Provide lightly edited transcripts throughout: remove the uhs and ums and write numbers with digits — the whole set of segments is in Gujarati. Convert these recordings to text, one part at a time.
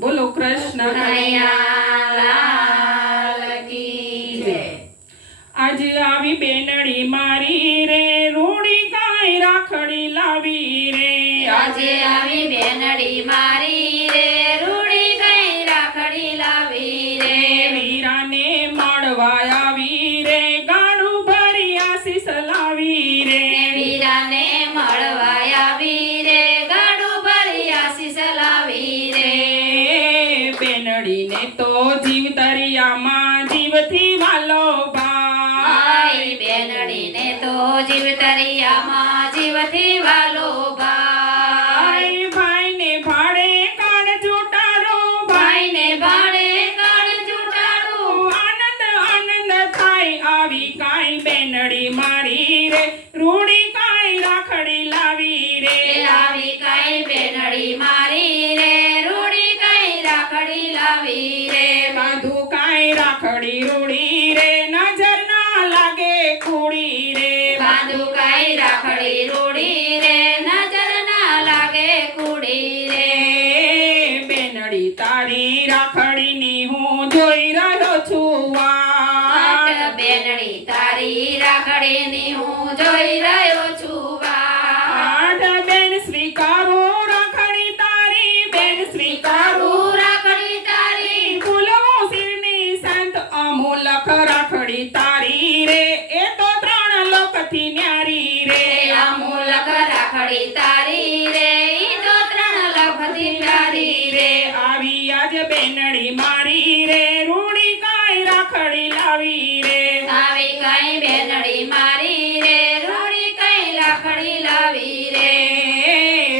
બોલો કૃષ્ણ કનૈયા લાલ કી જય। આજે આવી બેનડી મારી રે રૂડી કાંઈ રાખડી લાવી રે। આજે આવી બેનડી મારી રે રૂડી કઈ રાખડી લાવી રે। વીરાને મળવા આવી રે ગાડું ભરી આશીષ લાવી રે। વીરાને મળવા આવી રે ગાડું ભરી આશીષ લાવી રે। બેનડીને તો જીવતરિયામાં જીવથી વાલો ભાઈ। બેનડીને તો જીવતરિયામાં જીવથી વાલો ભાઈ। ભાઈને ભાડે કાળ જુટાડો ભાઈને ભાડે કાળ જુટાડો। આનંદ આનંદ થાય આવી કાંઈ બેનડી મારી રે રૂડી કાંઈ રાખડી લાવી રે। આવી કઈ બેનડી મારી રે રૂડી કઈ રાખડી લાવી રે। બાંધું કાંઈ રાખડી રૂડી રે નજર ના લાગે કુડી રે। બાંધું કઈ રાખડી રૂડી રે નજર ના લાગે કુડી રે। બેનડી તારી રાખડીની હું જોઈ રહ્યો છું વાટ। બેનડી તારી રાખડીની હું જોઈ રહ્યો છું વાટ। બેન સ્વીકારો રાખડી તારી બેન સ્વીકારો રાખડી તારી ફૂલવું શિરની સંત અમૂલક રાખડી તારી રે એ તો ત્રણ લોકથી ન્યારી રે। અમૂલક રાખડી તારી રે ઈ તો ત્રણ લખથી પ્યારી રે। આવી આજ બેનડી મારી રે રૂડી કાંઈ રાખડી લાવી રે। આવી કઈ બેનડી મારી રે રૂડી કઈ રાખડી લાવી રે।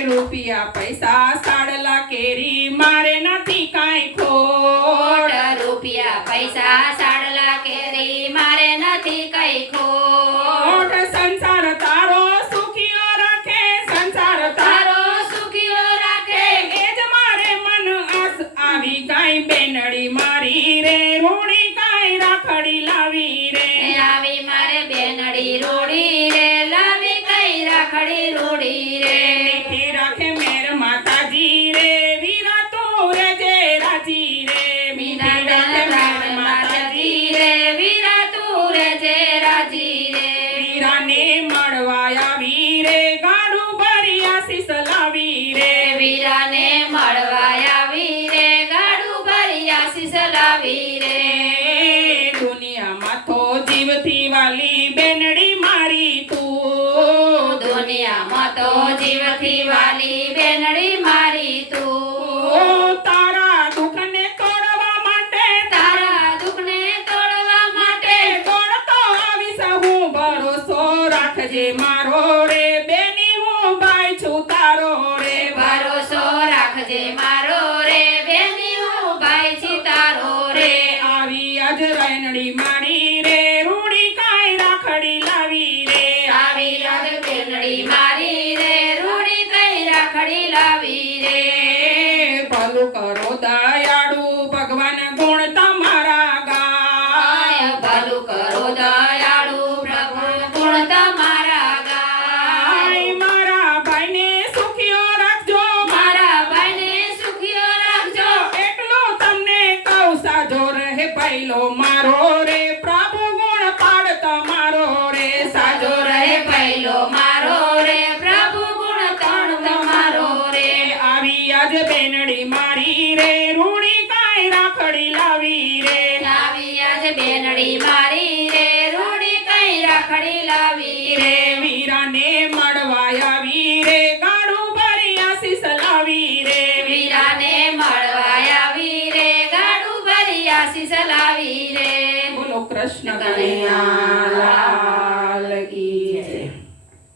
રૂપિયા પૈસા સાડલા કેરી મારે નથી કાંઈ ખોટ। રૂપિયા પૈસા સાડલા કેરી મારે નથી કઈ ખોટ। સંસાર તારો સુખીઓ રાખે સંસાર તારો તારો સુખીઓ રાખે એ જ મારે મન આસ આવી કાંઈ બેનડી મારી રે રૂડી કાંઈ રાખડી લાવી રે। આવી મારે બેનડી રૂડી રે લાવી કઈ રાખડી રૂડી રે। મીઠી રાખે મેર માતાજી રે વીરા તું રે જે રાજી રે। મીઠી રાખે મેર માતાજી રે વીરા તું રે જે રાજી રે। વીરાને મળવા આવી રે ગાડું ભરી આશીષ લાવી રે। વીરાને મળવા આવી રે ગાડું ભરી આશીષ લાવી રે। દુનિયામાં તો જીવથી વાલી બેનડી મારી તું। દુનિયામાં તો જીવથી વાલી બેનડી મારી તું। તારા દુઃખને તોડવા માટે તારા દુઃખને તોડવા માટે તોડતો આવીશ હું ભરોસો રાખજે મારો રે બેની હું ભાઈ છું તારો રે। ભરોસો રાખજે મારો રે બેની હું ભાઈ છી તારો રે। આવી આજ રૈનડી મારી રે રૂડી કાંઈ રાખડી લાવી રે। આવી આજ બેનડી મારી રે રૂડી કઈ રાખડી લાવી રે। ભલું કરો દયાળુ ભગવાન ગુણ તમારા ગાય। ભલું કરો દયાળુ પ્રભુ ગુણ તમારા ગાય। મારા ભાઈને સુખીઓ રાખજો મારા ભાઈને સુખીઓ રાખજો એટલું તમને કહું સાજો રહે પહેલો મારો રે પ્રભુ ગુણ પાડ તમારો રે સાજો રહે પહેલો મારો રે પ્રભુ ગુણ તણ તમારો રે। આવી આજ બેનડી મારી રે રૂડી કાંઈ રાખડી લાવી રે। આવી આજ બેનડી મારી રે રૂડી કઈ રાખડી લાવી રે। વીરાને મળવા આવી રે ગાડું ભરી આશીષ લાવી રે। વીરાને મળવા આવી રે ગાડું ભરી આશીષ લાવી રે। બોલો કૃષ્ણ કનૈયા કનૈયા લાલ